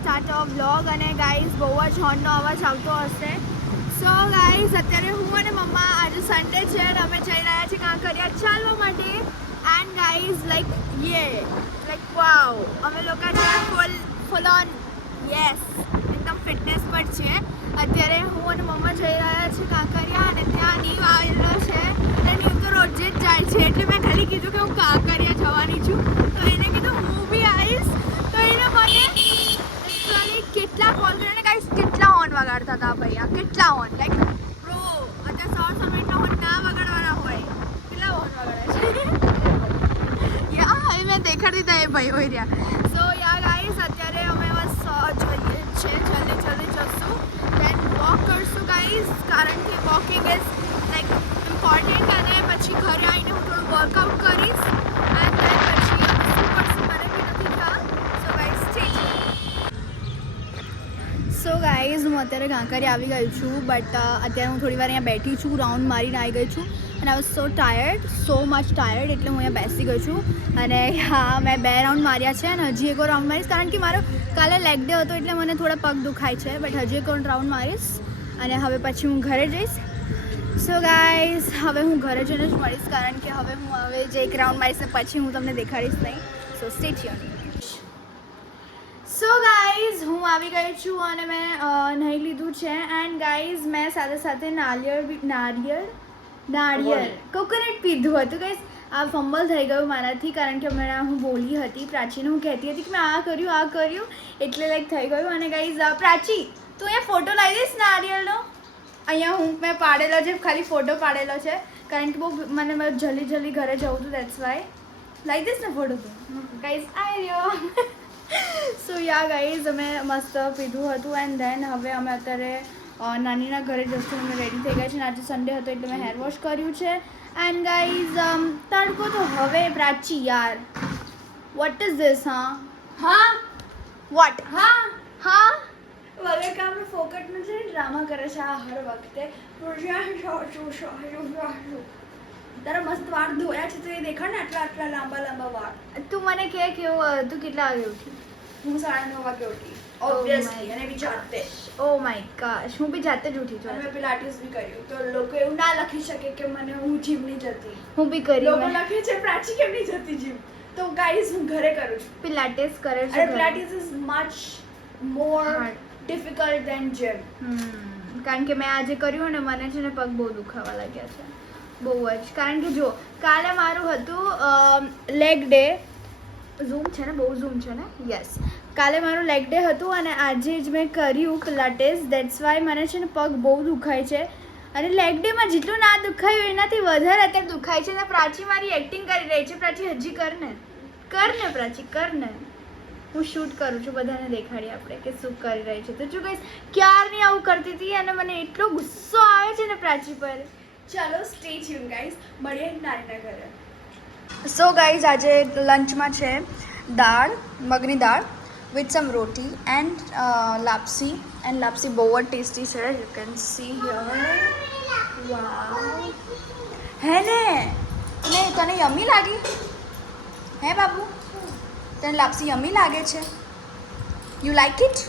Start અ vlog અને guys બહુ જ હોર્નનો અવાજ આવતો હશે. સો ગાઈઝ અત્યારે હું અને મમ્મા આજે સન્ડે છે અને અમે જઈ રહ્યા છીએ કાંકરિયા ચાલવા માટે. એન્ડ ગાઈઝ લાઈક વાવ, અમે લોકો છે ફૂલ ઓન યસ એકદમ ફિટનેસ પર છે. અત્યારે હું અને મમ્મા જઈ રહ્યા છીએ કાંકરિયા અને ત્યાં નીવ આવેલો છે અને નીવ તો રોજ જ જાય છે એટલે મેં ખાલી કીધું કે હું કાંકરિયા જવાની છું તો એને કીધું હું બી આવીશ. તો એને મને લિટરલી કેટલા કોલ કર્યા ને ગાઈસ, કેટલા હોર્ન વગાડતા હતા ભાઈ, આ કેટલા હોર્ન લાઈક બ્રો અત્યારે 100 મિનિટનો હોર્ન ના વગાડવાના હોય, કેટલા હોર્ન વગાડે છે યા હવે મેં દેખાડી દીધા એ ભાઈ હોય રહ્યા. સો યા ગાઈસ અત્યારે અમે બસ જઈએ છે, જલ્દી જશું દેન વોક કરશું ગાઈસ, કારણ કે વોકિંગ ઇઝ લાઈક ઇમ્પોર્ટન્ટ અને પછી ઘરે આવીને હું થોડું વર્કઆઉટ કરીશ એન્ડ દેન પછી શું કરશું મને બી નથી ખ્યાલ. સો ગાઈઝ હું અત્યારે કાંકરિયા આવી ગઈ છું બટ અત્યારે હું થોડી વાર અહીંયા બેઠી છું, રાઉન્ડ મારીને આવી ગઈ છું અને I was so tired, so much tired એટલે હું અહીંયા બેસી ગઈ છું. અને હા મેં 2 રાઉન્ડ માર્યા છે અને હજી એક રાઉન્ડ મારીશ કારણ કે મારો કાલે લેગ ડે હતો એટલે મને થોડા પગ દુખાય છે બટ હજી એક રાઉન્ડ મારીશ અને હવે પછી હું ઘરે જઈશ. સો ગાઈઝ હવે હું ઘરે જઈને જ મળીશ કારણ કે હવે જે એક રાઉન્ડ મારીશ ને પછી હું તમને દેખાડીશ નહીં. સો સ્ટે ટ્યુન. સો ગાઈઝ હું આવી ગઈ છું અને મેં નહીં લીધું છે એન્ડ ગાઈઝ મેં સાથે નાળિયેર કોકોનટ પીધું હતું. ગાઈઝ આ ફંબલ થઈ ગયું મારાથી કારણ કે હમણાં હું બોલી હતી પ્રાચીને, હું કહેતી હતી કે મેં આ કર્યું એટલે લાઈક થઈ ગયું. અને ગાઈઝ પ્રાચી તું અહીંયા ફોટો લાવી દઈશ નાળિયેરનો, અહીંયા મેં પાડેલો છે, ખાલી ફોટો પાડેલો છે કારણ કે બહુ મને જલ્દી ઘરે જવું હતું દેટ્સ વાય. લાવી દઈશ ને ફોટો તું ગાઈઝ આવી રહ્યો. સો યા ગાઈઝ અમે મસ્ત પીધું હતું એન્ડ દેન હવે અમે અત્યારે નાનીના ઘરે જશું. અમે રેડી થઈ ગયા છે અને આજે સન્ડે હતો એટલે મેં હેર વોશ કર્યું છે એન્ડ ગાઈઝ તડકો તો હવે પ્રાચી યાર વોટ ઇઝ ધીસ? હા વોટ? હા વગર કામ ફોકટનું છે ડ્રામા કરે છે આ હર વખતે. તારા મસ્ત વાળ ધોયા છે તો એ દેખાડ ને, આટલા લાંબા વાળ. તું મને કે કેવું તું કેટલા વાગે ઉઠી? હું 9:30 વાગે ઉઠી ઓબ્વિયસલી અને બી જાતે. ઓ માય ગોશ, હું બી જાતે જ ઉઠી છું. મેં પિલાટીસ બી કર્યું તો લોકો એવું ના લખી શકે કે મને હું જીમ નહીં જતી. હું બી કરી, લોકો લખે છે પ્રાચી કેમ નહીં જતી જીમ. તો ગાઈઝ હું ઘરે કરું છું પિલાટીસ કરે છે. Pilates is much more difficult than gym. કારણ કે મેં આજે કર્યું ને મને છે ને પગ બહુ દુખાવા લાગ્યા છે બહુ જ. કારણ કે જો કાલે મારું હતું લેગ ડે, ઝૂમ છે ને, બહુ ઝૂમ છે ને, યસ કાલે મારું લેગ ડે હતું અને આજે જ મેં કર્યું પિલાટેસ દેટ્સ વાય મને છે ને પગ બહુ દુખાય છે. અને લેગ ડેમાં જેટલું ના દુખાયું એનાથી વધારે અત્યારે દુખાય છે. અને પ્રાચી મારી એક્ટિંગ કરી રહી છે. પ્રાચી હજી કર ને પ્રાચી કર ને, હું શૂટ કરું છું બધાને દેખાડી આપણે કે શું કરી રહી છે. તો જો ગાઈસ ક્યારની આવું કરતી હતી અને મને એટલો ગુસ્સો આવે છે ને પ્રાચી પર. ચાલો સ્ટે ટ્યુન ગાઈઝ, મળીએ નાનીના ઘરે. સો ગાઈઝ આજે લંચમાં છે દાળ, મગની દાળ with some roti and lapsi. And લાપસી બહુ જ ટેસ્ટી છે, you can see here. Wow, હે ને તને યમી લાગી હે બાબુ? તને લાપસી યમી લાગે છે? You like it?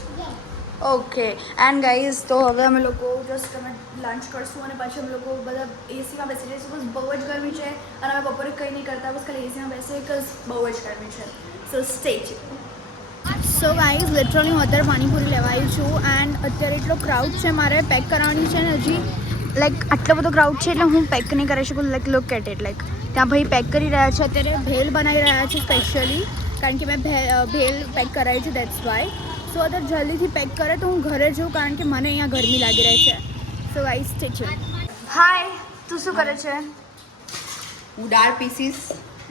Okay and guys તો હવે અમે લોકો જસ્ટ અમે લંચ કરશું અને પછી અમે લોકો બધા એસીમાં બેસી જઈશું. બસ બહુ જ ગરમી છે અને અમે બપોરે કંઈ નહીં કરતા, બસ ખાલી એસીમાં બેસીએ બિકોઝ બહુ જ ગરમી છે. સો stay tune. So guys literally હું અત્યારે પાણીપુરી લેવા આવી છું એન્ડ અત્યારે એટલો ક્રાઉડ છે, મારે પેક કરાવવાની છે ને હજી લાઈક આટલો બધો ક્રાઉડ છે એટલે હું પેક નહીં કરી શકું. Like look at it, like ત્યાં ભાઈ પેક કરી રહ્યા છે અત્યારે, ભેલ બનાવી રહ્યા છે સ્પેશિયલી કારણ કે મેં ભેલ પેક કરાવી છે દેટ્સ વાય. સો અગર જલ્દીથી પેક કરે તો હું ઘરે જઉં કારણ કે મને અહીંયા ગરમી લાગી રહી છે. So guys stay tune. Hi, તું શું કરે છે? હું દાળ પીસીસ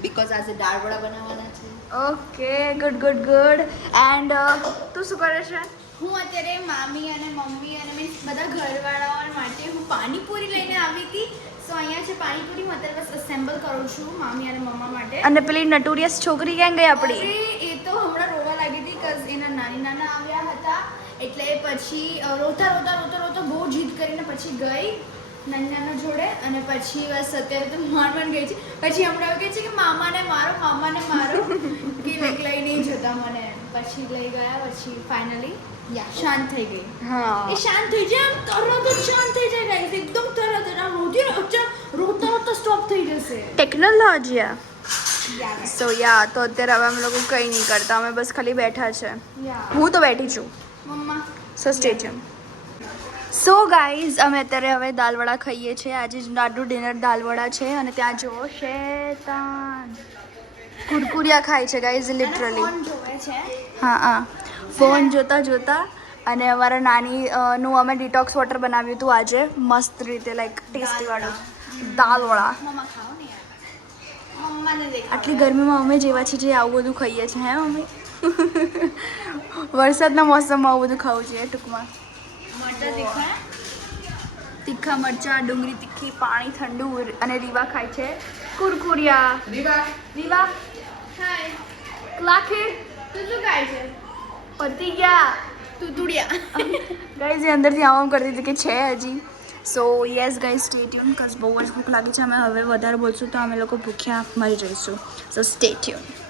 બીકોઝ આજે દાળ વડા બનાવવાના છે. ઓકે ગુડ એન્ડ તું શું કરે છે? હું અત્યારે મામી અને મમ્મી અને મીન્સ બધા ઘરવાળાઓ માટે હું પાણીપુરી લઈને આવી હતી. સો અહીંયા છે પાણીપુરી, હું અત્યારે બસ અસેમ્બલ કરું છું મામી અને મમ્મા માટે. અને પેલી નટુરિયસ છોકરી ક્યાં ગઈ આપણી? એ તો હમણાં રોવા લાગી હતી બિકોઝ એના નાના આવ્યા હતા એટલે પછી રોતા બહુ જીદ કરીને પછી ગઈ નાના જોડે અને પછી બસ અત્યારે તો માંડ ગઈ છે. પછી હમણાં કહે છે કે મામાને મારો કે લઈ નહીં જતા મને. પછી લઈ ગયા પછી ફાઇનલી શાંત થઈ ગઈ હા એ શાંત થઈ જાય આમ તરત જ શાંત થઈ જાય ગાઈસ એકદમ તરત જ આમ રોતા રોતા સ્ટોપ થઈ જશે ટેકનોલોજી સો યા તો અત્યારે હવે અમે લોકો કંઈ નહીં કરતા અમે બસ ખાલી બેઠા છે હું તો બેઠી છું મમ્મા so stay tune so guys અમે અત્યારે હવે દાલવડા ખાઈએ છીએ આજે જ નાનું ડિનર દાલવડા છે અને ત્યાં જુઓ શેતાન કુરકુરિયા ખાય છે ગાઈઝ લિટરલી ફોન જોવે છે હા ફોન જોતા જોતા અને અમારા નાની નું અમે ડિટોક્સ વોટર બનાવ્યું હતું આજે મસ્ત રીતે લાઈક ટેસ્ટી વાળું દાલવડા મમ્મા ખાઓ ને યાર મમ્માને દેખાડો આટલી ગરમીમાં અમે જેવા છીએ જે આવું બધું ખાઈએ છીએ હે મમ્મી વરસાદના મોસમમાં આવું બધું ખાવું જોઈએ ટૂંકમાં મરચા દેખાય તીખા મરચાં ડુંગળી તીખી પાણી ઠંડુ અને રીવા ખાય છે કુરકુરિયા રીવા હાય ક્લાખે તું શું ખાય છે પતી ગયા તુતુડિયા ગાઈઝ એ અંદરથી આમ કરતી હતી કે છે હજી સો yes guys stay tune because બહુ જ ભૂખ લાગી છે અમે હવે વધારે બોલશું તો અમે લોકો ભૂખ્યા મરી જઈશું સો સ્ટે ટ્યુન